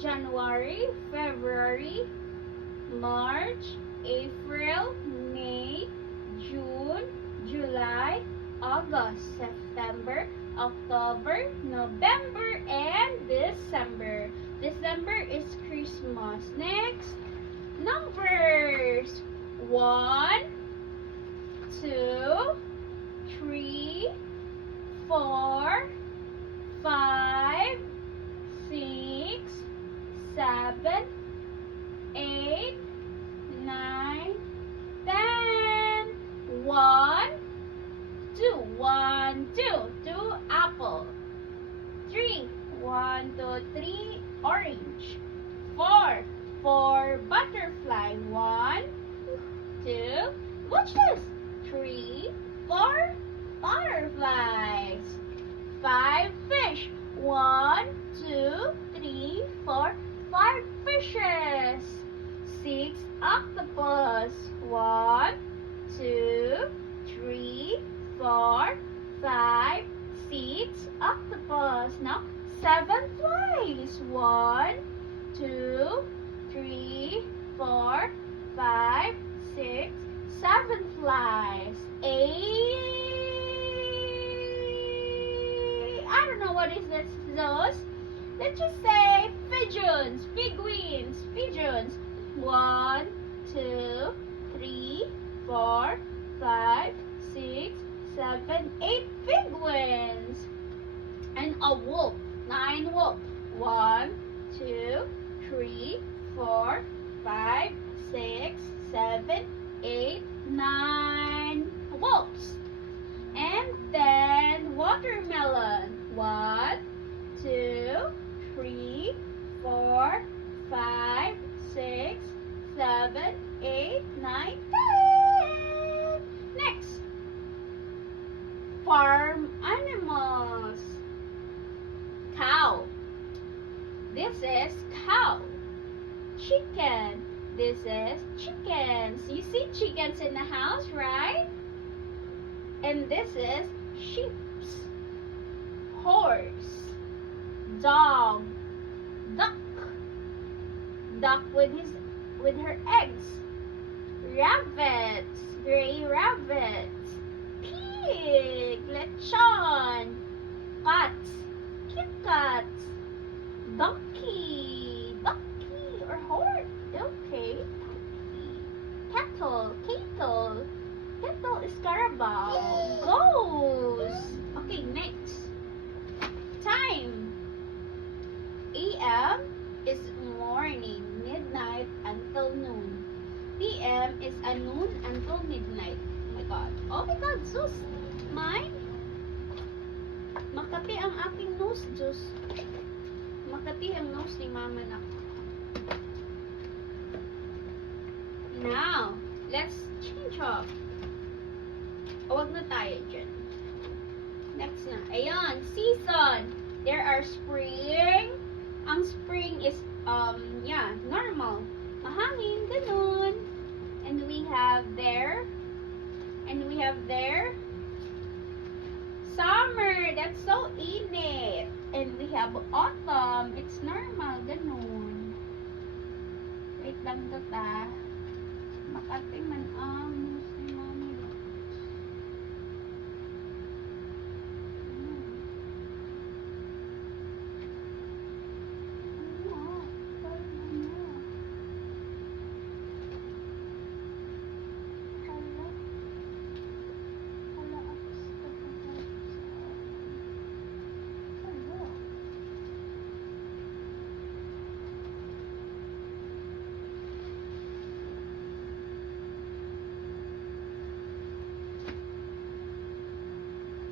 January, February, March, April, May, June, July, August, September, October, November, and December. December is Christmas. Next, numbers. 1, 2, 3, 4, 5, 6, 7, 8, 9, 10. 1, 2. 1, 2. 2 apple. 3. 1, 2, 3 orange. 4. 4 butterfly. 1, 2. Watch this. 3, 4 butterflies. 5 fish. 1, 2, 3, 4, 5 fishes. 6 octopus. 1, 2, 3, 4, 5, 6 octopus. Now 7 flies. 1, 2, 3, 4, 5, 6, 7 flies. 8. I don't know what is this. Those. Let's just say pigeons, penguins, pigeons. 1, 2, 3, 4, 5, 6, 7, 8 penguins. And a wolf. 9 wolf. 1, 2, 3, 4, 5, 6, 7, 8, 9 wolves. And then watermelon. 1, 2, 3, 4, 5, 6, 7, 8, 9, 10. Next. Farm animals. Cow. This is cow. Chicken. This is chickens. You see chickens in the house, right? And this is sheep. Horse. Dog. Duck. Duck with her eggs. Rabbits. Gray rabbits. Pig. Lechon. Cats. Kit Kats. Donkey. Donkey or horse. Okay. Cattle. Cattle. Cattle is Carabao. Goose. Okay, next. Time. AM is morning, midnight until noon. PM is a noon until midnight. Oh my God. Oh my God, sus. Mine? Makati ang aking nose, Diyos. Makati ang nose ni Mama na. Now, let's change up. Huwag na tayo dyan. Next na. Ayan, season. There are spring. Ang spring is, normal. Mahangin, ganun. And we have there. Summer. That's so init. And we have autumn. It's normal, ganun. Wait lang to ta. Makati man ang si Mami.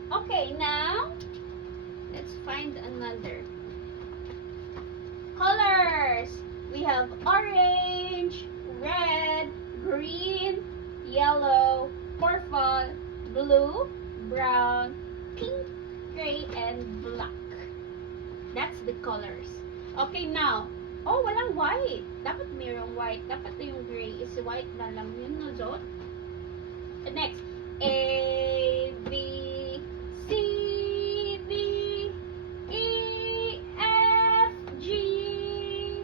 Okay, now let's find another. Colors. We have orange, red, green, yellow, purple, blue, brown, pink, gray, and black. That's the colors. Okay, now. Oh, walang white. Dapat mayroong white. Dapat yung gray is white na lang yun, no, Jot? Next. A, B, C, D, E, F, G,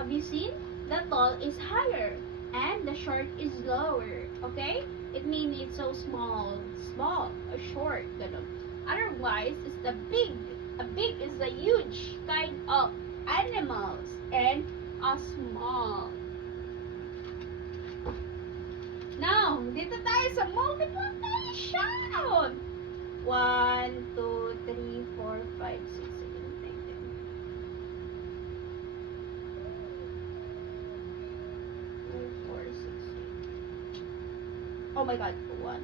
Have you seen? The tall is higher and the short is lower. Okay? It means it's so small, a short, ganun. Otherwise, it's the big. A big is a huge kind of animals and a small. Now, dito tayo sa multiplication. 1, 2, 3, 4, 5, 6, 7, 8, 9, 10. 4, 6, 8. Oh my God. 1.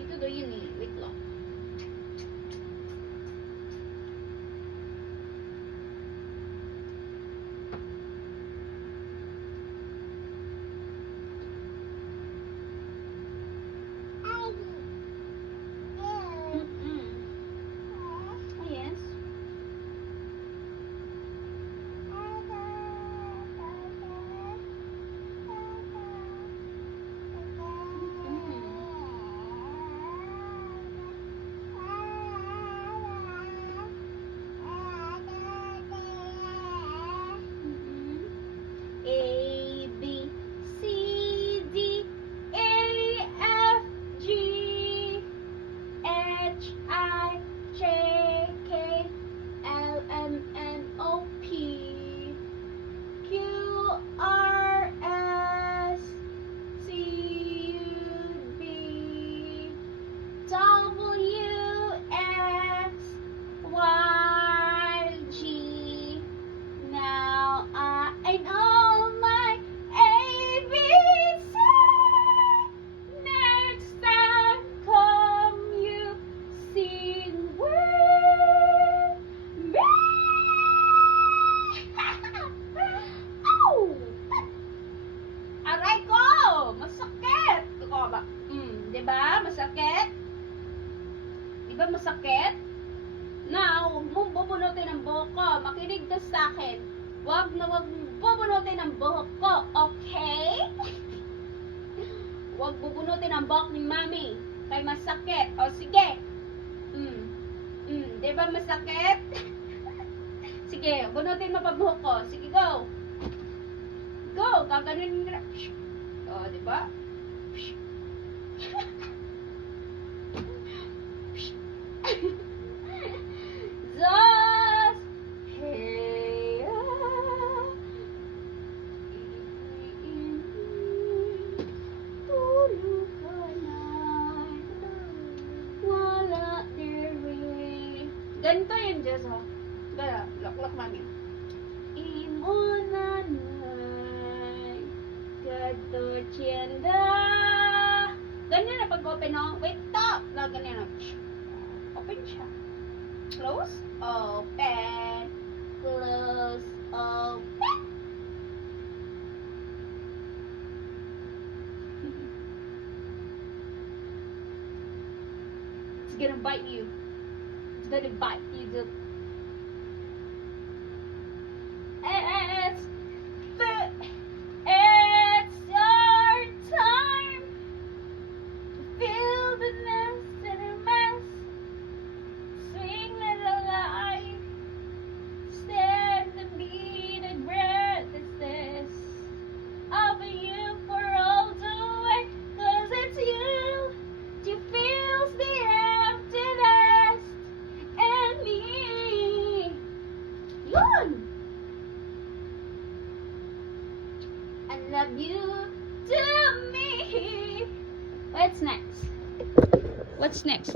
Dito do yun eh. Wait lang. Oh, yes. A, B, C, D, E, F, G, H, I, J, K, L, M, N, O, P, Q, R, S, T, U, V, W, X, Y, G. Now I know my ABC. Next time come you sing with me. Ow! Aray ko! Masakit! Ito ba? Diba? Masakit? Diba masakit? Now, huwag mong bubunutin ang buhok ko. Makinig ka sa akin. Huwag mong bubunutin ang buhok ko. Okay? Huwag bubunutin ang buhok ni Mami. Kay masakit. O, sige. Diba masakit? Sige, bunutin mo pa buhok ko. Sige, go. Go. Gaganunin mo na. O, diba? Just hey, tulog ka na, wala diri. Ganito yun, Jess, ha? Gala, lock mami. Imo nanay, kadto tienda. Ganyan na pag-open, no? Wait, stop! Na, ganyan na. Open siya. Close, open, close, open. It's gonna bite you. It's gonna bite you. It's your time to feel the nest in a mess. Swing little life, stand and be the greatest. Offer you for all to wait, 'cause it's you to fills the emptiness and me. Yun! I love you to me. What's next? What's next?